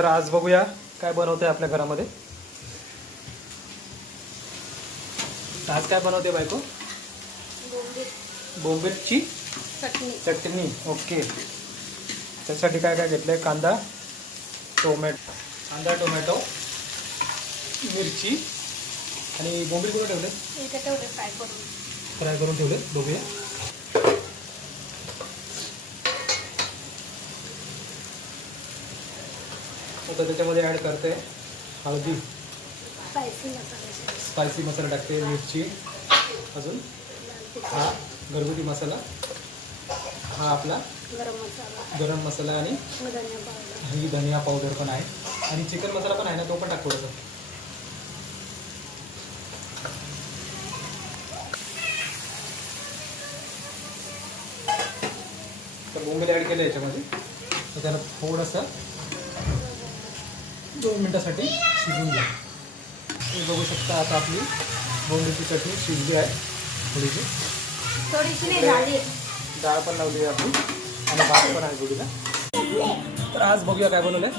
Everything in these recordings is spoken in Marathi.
तर आज बघूया काय बनवते आपल्या घरामध्ये. आज काय बनवते बायको? बोंबीलची चटणी. ओके. त्यासाठी काय काय घेतलंय? कांदा टोमॅटो मिरची आणि बोंबील कुठे ठेवले? फ्राय करून ठेवले. बघूया. आता त्याच्यामध्ये ॲड करते हळदी, स्पायसी मसाला टाकते, मिरची, अजून हा घरगुती मसाला, हा आपला गरम मसाला आणि ही धनिया पावडर पण आहे आणि चिकन मसाला पण आहे ना, तो पण टाक थोडंसं. तर बोंबील ॲड केलं याच्यामध्ये. तर त्याला थोडंसं 2 मिनटासाठी शिजवून घ्या. तुम्ही बघू शकता आता आपली बोंबीलची चटणी शिजली आहे. थोडीशी नाही झाली. डाळ पण लावली आहे आपली आणि भात पण आहे जोडीला. तर आज बघूया काय बनवलंय.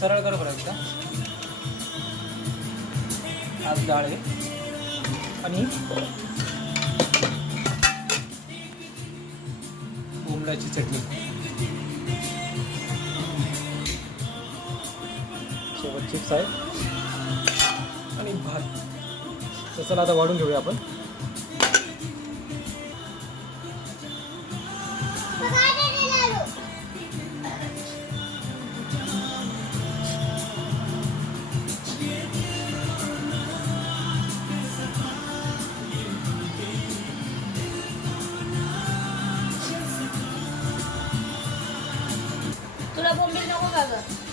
सरळ कर बरं एकदा. आज डाळ आहे आणि बोंबलाची चटणी, सोबत चिप्स आहे आणि भात. तर चला आता वाढून घेऊया आपण. तुला बोंबील नको का गं?